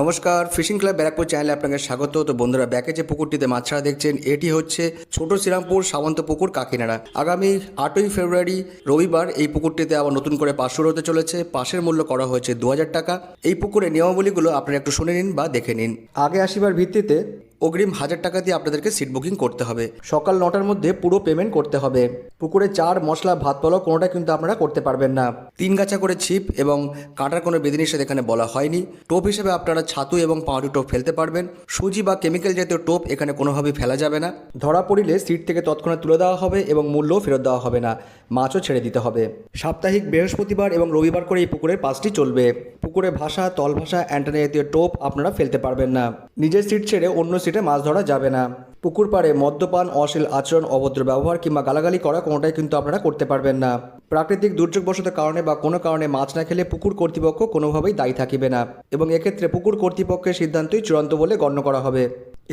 নমস্কার, fishing club Barrackpore চ্যানেলে আপনাকে স্বাগত। তো বন্ধুরা, ব্যাকে যে পুকুরটিতে মাছ ছাড়া দেখছেন, এটি হচ্ছে ছোট শ্রীরামপুর সামন্ত পুকুর, কাকিনাড়া। আগামী 8ই ফেব্রুয়ারি রবিবার এই পুকুরটিতে আবার নতুন করে পাশ শুরু হতে চলেছে। পাশের মূল্য করা হয়েছে 2000 টাকা। এই পুকুরের নিয়মাবলীগুলো আপনারা একটু শুনে নিন বা দেখে নিন। আগে আসিবার ভিত্তিতে অগ্রিম 1000 টাকা দিয়ে আপনাদেরকে সিট বুকিং করতে হবে। সকাল 9টার মধ্যে পুরো পেমেন্ট করতে হবে। পুকুরে চার মশলা ভাত পোলাও কোনোটা কিন্তু আপনারা করতে পারবেন না। 3 গাছা করে ছিপ এবং কাঁটার কোনো বিধিনিষেধ এখানে বলা হয়নি। টোপ হিসেবে আপনারা ছাতু এবং পাউরুটি টোপ ফেলতে পারবেন। সুজি বা কেমিক্যাল জাতীয় টোপ এখানে কোনোভাবেই ফেলা যাবে না। ধরা পড়িলে সিট থেকে তৎক্ষণাৎ তুলে দেওয়া হবে এবং মূল্যও ফেরত দেওয়া হবে না, মাছও ছেড়ে দিতে হবে। সাপ্তাহিক বৃহস্পতিবার এবং রবিবার করে এই পুকুরের পাসটি চলবে। পুকুরে ভাষা, তল ভাষা, অ্যান্টেনা জাতীয় টোপ আপনারা ফেলতে পারবেন না। নিজের সিট ছেড়ে অন্য সিটে মাছ ধরা যাবে না। পুকুর পাড়ে মদ্যপান, অশ্লীল আচরণ, অভদ্র ব্যবহার কিংবা গালাগালি করা কোনোটাই কিন্তু আপনারা করতে পারবেন না। প্রাকৃতিক দুর্যোগবশত কারণে বা কোনো কারণে মাছ না খেলে পুকুর কর্তৃপক্ষ কোনোভাবেই দায়ী থাকিবে না এবং এক্ষেত্রে পুকুর কর্তৃপক্ষের সিদ্ধান্তই চূড়ান্ত বলে গণ্য করা হবে।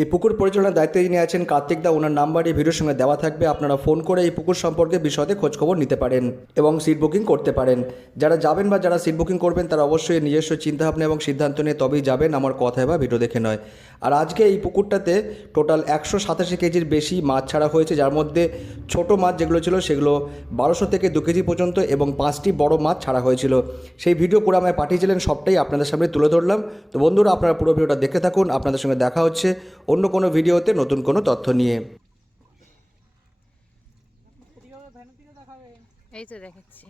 এই পুকুর পরিচালনার দায়িত্বে যিনি আছেন কার্তিক দা, ওনার নাম্বার এই ভিডিওর সঙ্গে দেওয়া থাকবে। আপনারা ফোন করে এই পুকুর সম্পর্কে বিশদে খোঁজখবর নিতে পারেন এবং সিট বুকিং করতে পারেন। যারা যাবেন বা যারা সিট বুকিং করবেন তারা অবশ্যই নিজস্ব চিন্তাভাবনা এবং সিদ্ধান্ত নিয়ে তবেই যাবেন, আমার কথায় বা ভিডিও দেখে নয়। আর আজকে এই পুকুরটাতে টোটাল 187 কেজির বেশি মাছ ছাড়া হয়েছে, যার মধ্যে ছোট মাছ যেগুলো ছিল সেগুলো 1200 থেকে 2 কেজি পর্যন্ত এবং 5টি বড় মাছ ছাড়া হয়েছিল। সেই ভিডিও করে আমায় পাঠিয়েছিলেন, সবটাই আপনাদের সামনে তুলে ধরলাম। তো বন্ধুরা, আপনারা পুরো ভিডিওটা দেখে থাকুন। আপনাদের সঙ্গে দেখা হচ্ছে অন্য কোনো ভিডিওতে নতুন কোনো তথ্য নিয়ে। এই তো দেখাচ্ছি।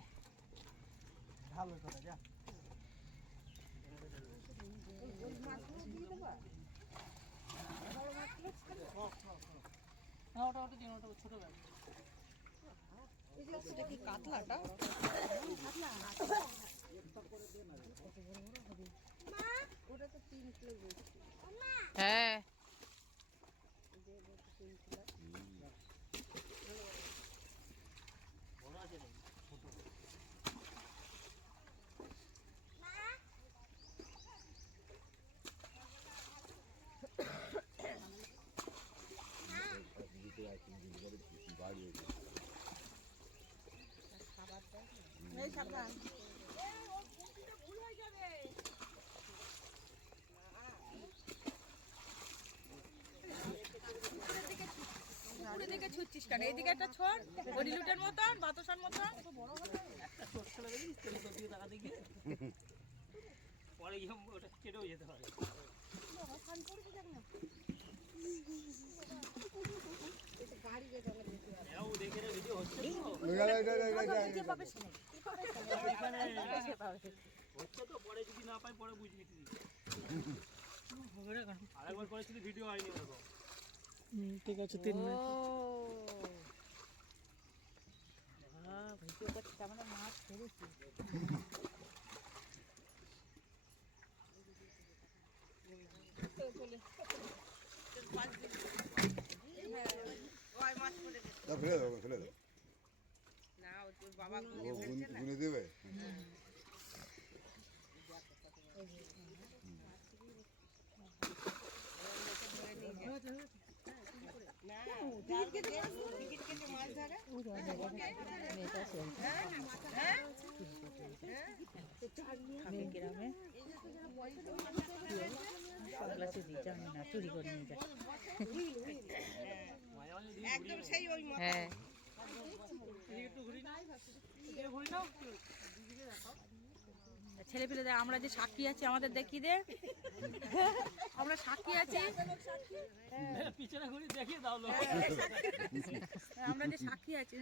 হ্যাঁ, ছুটছিস কেন? এইদিকে একটা ছোট বডিলুটের মতন, বাতাসার মতন। পরে ওটা কেটেও যেতে পারে। পরে যদি না পাই পরে বুঝবি তুই। আরেকবার করেছিলি ভিডিও হয়নি ওরকম। ঠিক আছে, 3 মিনিট। ভিডিও করতে আমরা মাছ ধরেছি। গুনে দেবে। চুরি করে নিয়ে যায়। একদম সেই ওই মত। হ্যাঁ, ছেলে পেলে আমরা যে সাক্ষী আছি, আমাদের দেখি দে, আমরা সাক্ষী আছি। পিছনে ঘুরে দেখিয়ে দাও, আমরা যে সাক্ষী আছি।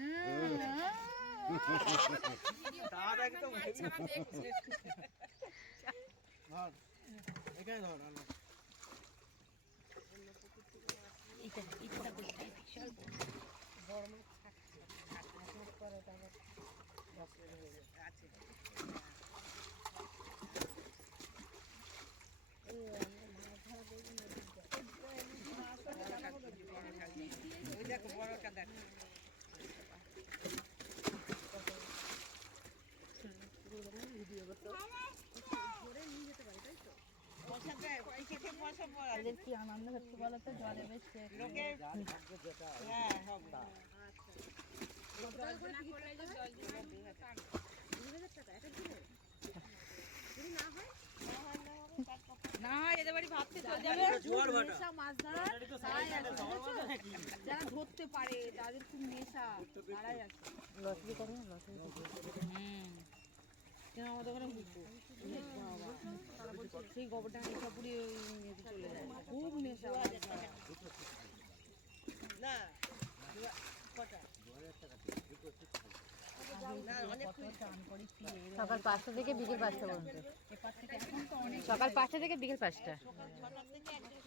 কি আনন্দ হচ্ছে বলতো, জলে বেশ না হয় নেশা মাছ ধরার তারাই আছে, বুঝেছো? যারা ধরতে পারে তাদের খুব নেশা, তারাই আছে। লটারি করে না, আমাদের ওখানে সেই গোবরটা নেশা পুড়িয়ে চলে যায়, খুব নেশা। সকাল 5টা থেকে বিকেল 5টা পর্যন্ত, সকাল 5টা থেকে বিকেল 5টা।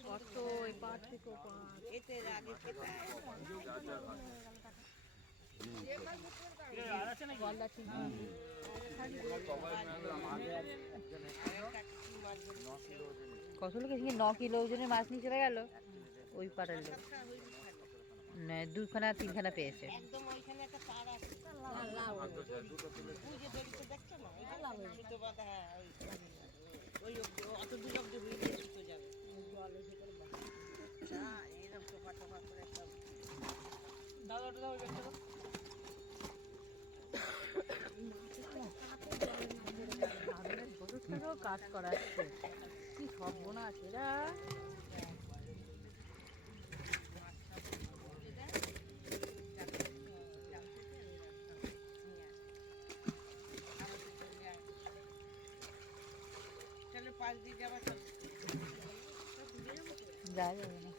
কত এপার থেকে ওপার। কত লোক এখানে 9 কিলো ওজনের মাছ নিয়ে চলে গেল ওই পাড়ার লোক, না 2খানা 3খানা পেয়েছে। একদম ওইখানে একটা তার আছে, বুঝে ধরিতে দেখছো না, দুটো বাঁধা, হ্যাঁ ওই অত দূর অব্দি হয়ে দুটো যাবে জলের ভিতরে এরকম টোপা টোপা করে সব কাজ করাচ্ছে, কি সর্বনাশ এরা। চলো পাশ দিয়ে যাবা, যাওয়া যাবে না।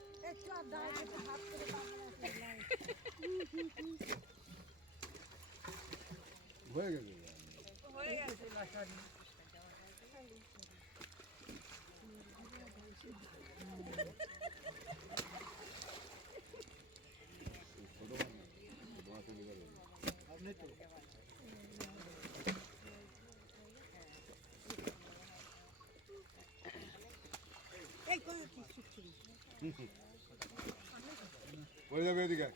হয়ে গেছে পড়ে যাবে এদিকে।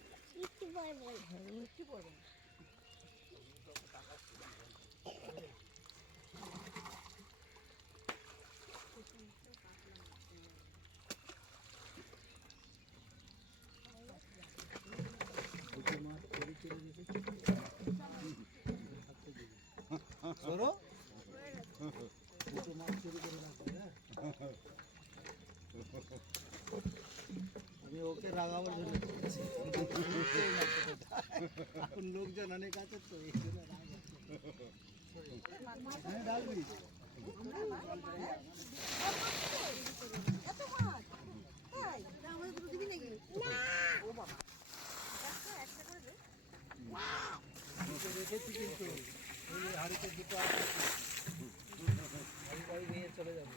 সরো দুটো মাছ চুরি করে রাখবে, হ্যাঁ? আমি ওকে রাগাবার জন্য করেছি। এখন লোকজন অনেক আছে তো এই জন্য রাগ হচ্ছে। হ্যাঁ, ডালবি। দুটো রেখেছি কিন্তু ওই হাড়িতে দুটো আছে, বাড়ি বাড়ি নিয়ে চলে যাবে।